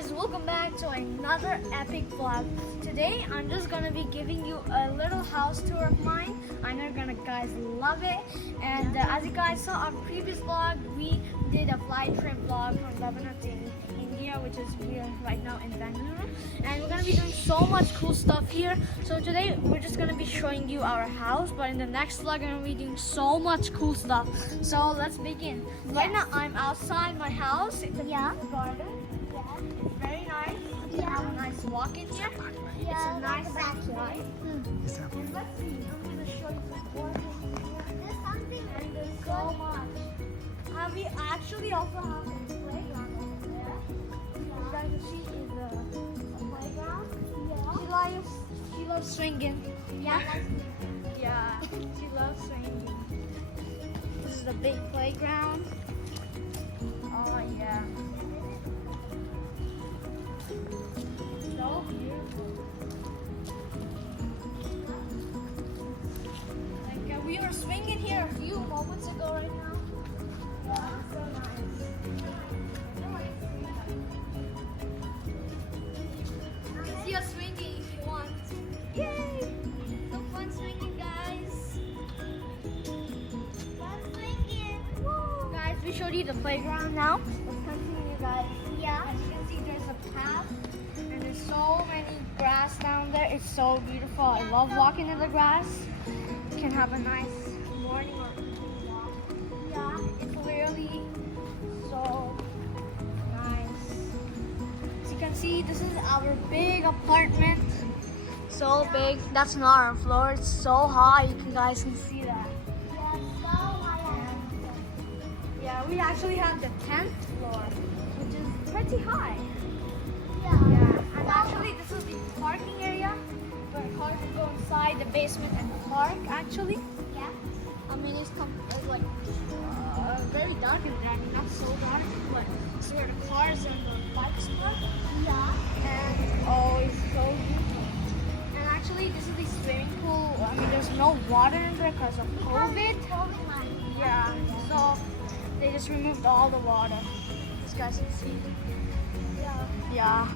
guys, welcome back to another epic vlog. Today I'm just gonna be giving you a little house tour of mine. I know you're gonna guys love it. And as you guys saw our previous vlog, we did a flight trip vlog from Lebanon to India, which is we are right now in Bangalore. And we're gonna be doing so much cool stuff here. So today we're just gonna be showing you our house, but in the next vlog I'm gonna be doing so much cool stuff. So let's begin. Right now I'm outside my house. It's a garden. It's very nice. You have a nice walk in here. It's a nice backyard. Let's see. I'm gonna show you some more things here. There's something and there's so much. We actually also have a playground over there. You guys can see is a playground. Yeah. She loves swinging. Yeah. Yeah. She loves swinging. This is a big playground. Oh yeah. So beautiful. Like we were swinging here a few moments ago right now. Yeah, it's so nice. You can see us swinging if you want. Yay! So fun swinging, guys. Fun swinging. Woo! Guys, we showed you the playground now. Let's continue, guys. Yeah. As you can see, there's a path. And there's so many grass down there. It's so beautiful. I love walking in the grass. You can have a nice morning or evening walk. Yeah, it's really so nice. As you can see, this is our big apartment. So big. That's not our floor. It's so high. You guys can see that. Yeah, so high. Yeah, we actually have the 10th floor, which is pretty high. Yeah, and actually this is the parking area where cars can go inside the basement and park actually. Yeah. I mean it's like very dark in there. I mean not so dark, but it's where the cars and the bikes park. Yeah. And oh, it's so beautiful. And actually this is the swimming pool. I mean there's no water in there because of COVID. Yeah. So they just removed all the water. As you guys can see. Yeah.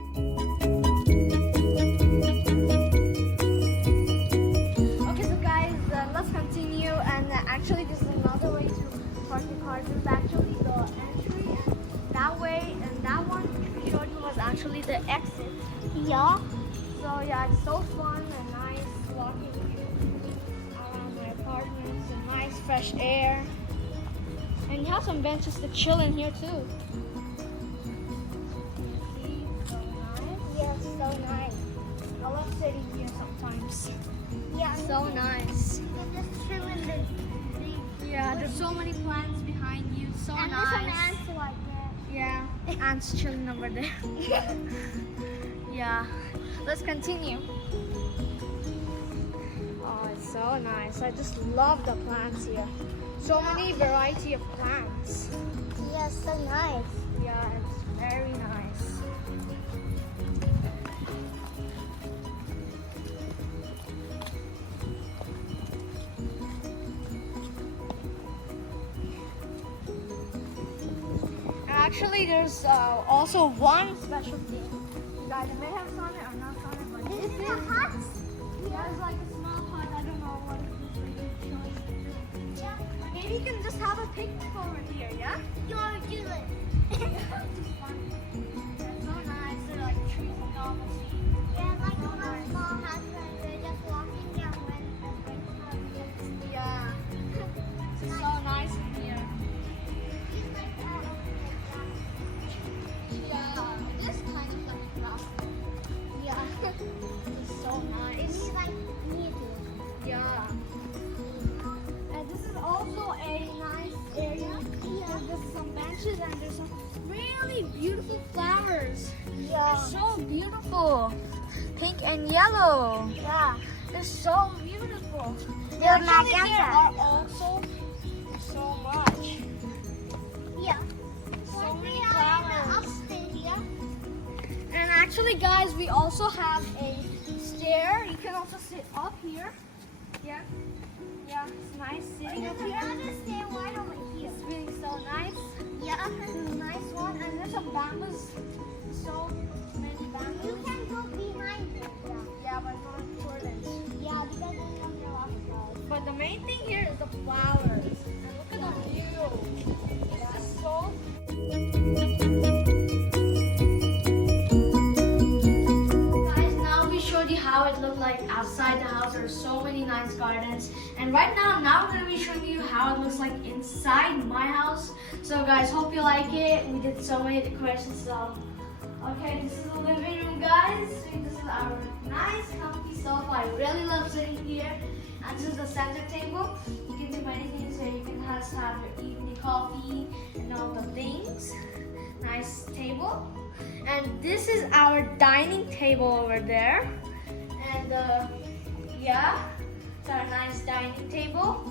Okay, so guys, let's continue. And actually, this is another way to park your car. This is actually the entry, and that way, and that one we showed you was actually the exit. Yeah. So yeah, it's so fun and nice walking around my apartment. Some nice fresh air, and you have some benches to chill in here too. So nice. I love sitting here sometimes. Yeah, so nice. Just chilling the yeah, there's so many plants behind you. So and nice. And there's some ants like that. Yeah, ants chilling over there. Yeah, let's continue. Oh, it's so nice. I just love the plants here. So many variety of plants. Yeah, so nice. Yeah, it's very nice. Actually, there's also one special thing. You guys may have seen it or not seen it, but this is a hut. Yeah, it's like a small hut. I don't know what it is. Yeah. Maybe you can just have a picnic over here, yeah? You want to do it? It's fun. It's so nice. There are like trees and all. Yeah, like so a small hut where we're just walking down when yeah. It's so nice in here. It's so nice. Yeah. And this is also a nice area. Yeah. There's some benches and there's some really beautiful flowers. Yeah. They're so beautiful. Pink and yellow. Yeah. They're so beautiful. There are also so much. Yeah. So many flowers. And actually, guys, we also have a stair. You can also sit up here. Yeah. Yeah, it's nice sitting up here. Another stair right over here. It's really so nice. Yeah. This is a nice one. And there's some bamboos. So nice gardens. And right now I'm going to be showing you how it looks like inside my house. So guys, hope you like it. We did so many decorations. So, okay, this is the living room, guys. This is our nice comfy sofa. I really love sitting here. And this is the center table. You can do many things here. You can just have your evening coffee and all the things. Nice table. And this is our dining table over there. And yeah, it's our nice dining table.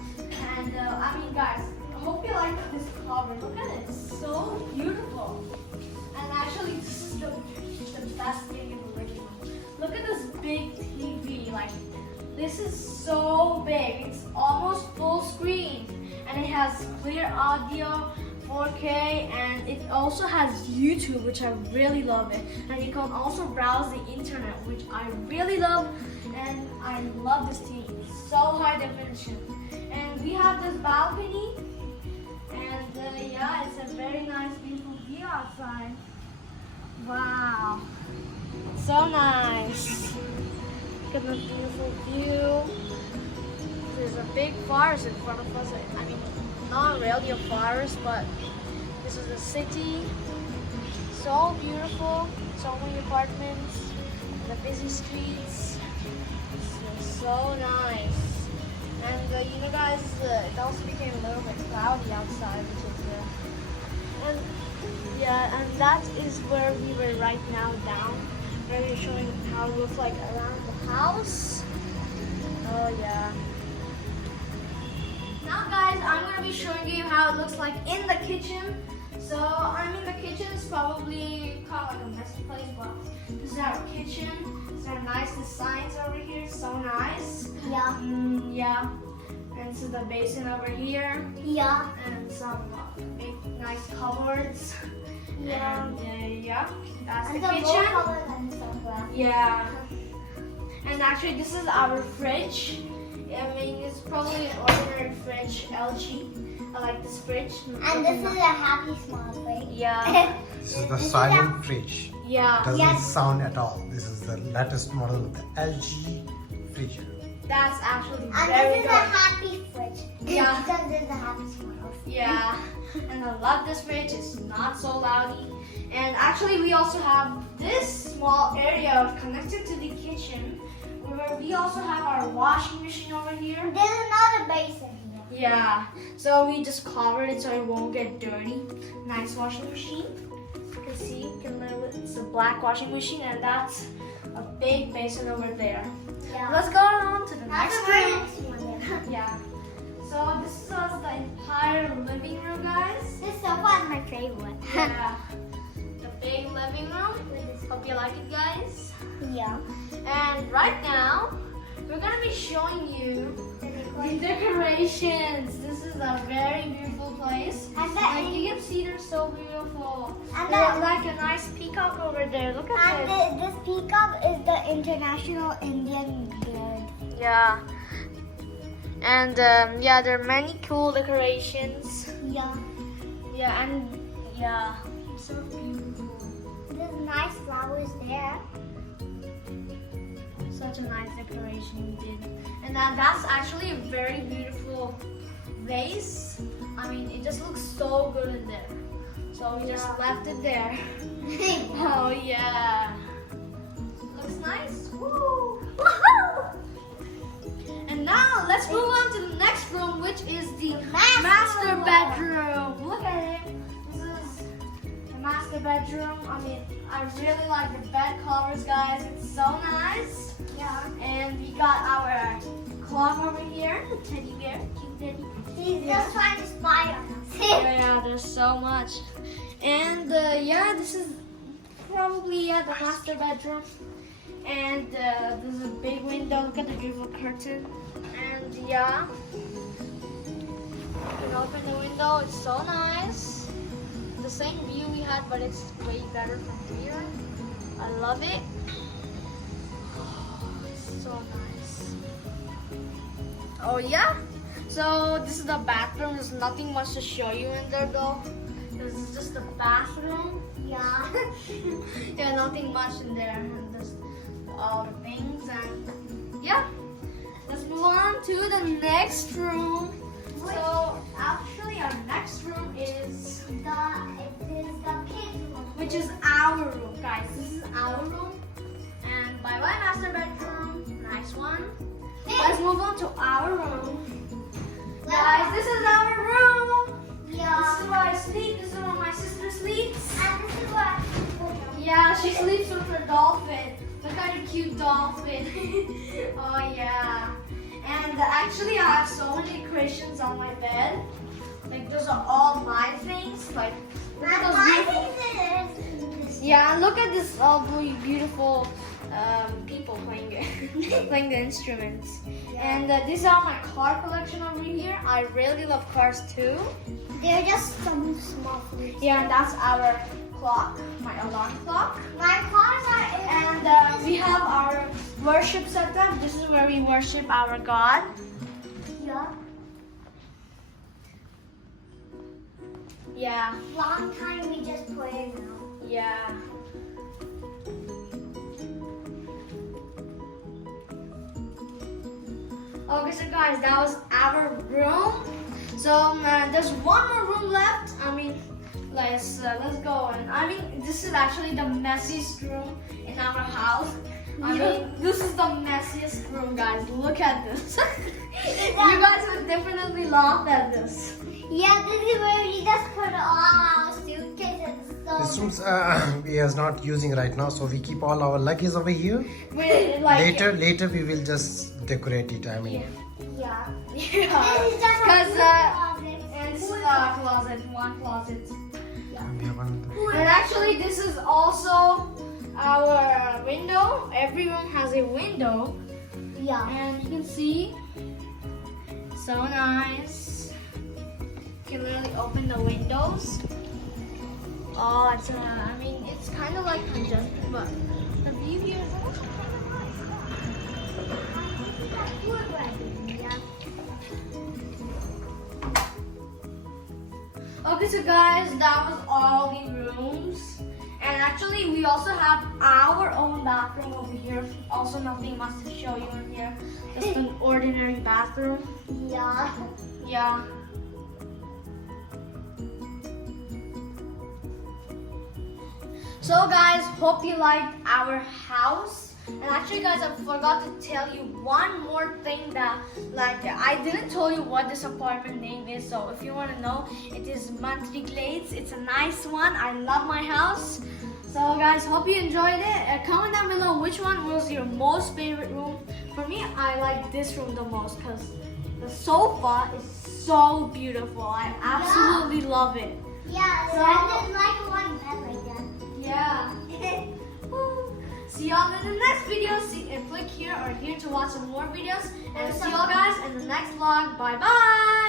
And I mean, guys, I hope you like this cover. Look at it, it's so beautiful. And actually, this is the best thing in the living room. Look at this big TV. Like, this is so big. It's almost full screen, and it has clear audio, 4K, and it also has YouTube, which I really love it. And you can also browse the internet, which I really love. And I love this TV. It's so high definition. And we have this balcony. And yeah, it's a very nice, beautiful view outside. Wow. So nice. Look at the beautiful view. There's a big forest in front of us. I mean, not really a forest, but this is the city. So beautiful. So many apartments. The busy streets. It's so nice. And you know, guys, it also became a little bit cloudy outside, which is and yeah, and that is where we were right now down. We're showing how it looks like around the house. Oh yeah. Now guys, I'm going to be showing you how it looks like in the kitchen. So, I mean, the kitchen is probably kind of like a messy place, but this is our kitchen. These are nice designs over here, so nice. Yeah. Yeah. And this is the basin over here. Yeah. And some big, nice cupboards. Yeah. And yeah, that's And the the kitchen. color and stuff. Yeah. And actually, this is our fridge. I mean, it's probably an ordinary fridge, LG. I like this fridge. And this is a happy small fridge. Yeah. This is the silent fridge. Yeah. Doesn't Yes. sound at all. This is the latest model of the LG fridge. That's actually And very this is good. a happy fridge. Yeah. Because there's a happy small. Yeah. And I love this fridge. It's not so loudy. And actually, we also have this small area connected to the kitchen, where we also have our washing machine over here. There's another basin here. Yeah, so we just covered it so it won't get dirty. Nice washing machine. You can see, it's a black washing machine, and that's a big basin over there. Yeah. Let's go on to the That's next the room. next one. Yeah. Yeah. So this is the entire living room, guys. This sofa is my favorite. Yeah. The big living room. Hope you like it, guys. Yeah. And right now, we're gonna be showing you the decorations. This is a very beautiful place. And Like you can see, they're so beautiful. And There's the- like a nice peacock over there. Look at it. And this peacock is the international Indian bird. Yeah. And yeah, there are many cool decorations. Yeah. Yeah, and yeah, so beautiful. There's nice flowers there. Such a nice decoration you did. And that's actually a very beautiful vase. I mean, it just looks so good in there. So we just left it there. Oh yeah. Looks nice. Woo! Woohoo! And now let's move on to the next room, which is the Master master room. bedroom. Look at it. This is the master bedroom. I mean, I really like the bed covers, guys. It's so nice. Yeah. And we got our clock over here, the teddy bear, cute teddy. He's Yeah. just trying to spy on us. Yeah, there's so much. And yeah, this is probably the master bedroom. And there's a big window. Look at the beautiful curtain. And yeah, you can open the window. It's so nice. The same view we had, but it's way better from here. I love it. It's so nice. Oh yeah. So this is the bathroom. There's nothing much to show you in there though. This is just the bathroom. Yeah. Yeah, nothing much in there. And there's all the things and yeah. let's move on to the next room. So actually our next room is the kids' room. which is our room, guys. This is our room. And bye-bye master bedroom. Nice one. Let's move on to our room. Guys, this is our room. Yeah. This is where I sleep. This is where my sister sleeps. And this is where I sleep. Yeah, she sleeps with her dolphin. Look at her cute dolphin. Oh yeah. And actually I have so many creations on my bed. Like those are all my things. Like look at those beautiful. Yeah, look at this all beautiful people playing playing the instruments. And these are my car collection over here. I really love cars too. They're just some small things. Yeah, and that's our clock, my alarm clock. My cars are in. And we have our worship setup. This is where we worship our God. Yeah. Yeah, Long time we just put it now. yeah. Okay, so guys, that was our room. So there's one more room left. I mean, let's go. And I mean, this is actually the messiest room in our house. I mean, this is the messiest room, guys. Look at this. You guys would definitely laugh at this. Yeah, this is where we just put all our suitcases and This stuff. room's he is not using right now, so we keep all our luggage over here. Like, Later we will just decorate it. I mean, Yeah. yeah. This is just Because closet. and this is a closet, one closet. we have one. And actually, this is also our window. Every room has a window, Yeah. and you can see. So nice. You can literally open the windows. Oh, it's I mean, it's kind of like congested, but the view here is also kind of nice. Yeah. Okay, so guys, that was all the rooms. And actually, we also have our own bathroom over here. Also, nothing much to show you in here. Just an ordinary bathroom. Yeah. Yeah. So guys, hope you liked our house. And actually guys, I forgot to tell you one more thing that I didn't tell you what this apartment name is. So if you want to know, it is Mantri Glades. It's a nice one. I love my house. So guys, hope you enjoyed it. Comment down below which one was your most favorite room. For me, I like this room the most because the sofa is so beautiful. I absolutely love it. Yeah. So- And there's like one bed like that. Yeah. See y'all in the next video. Click here or here to watch some more videos. And see y'all guys in the next vlog. Bye bye.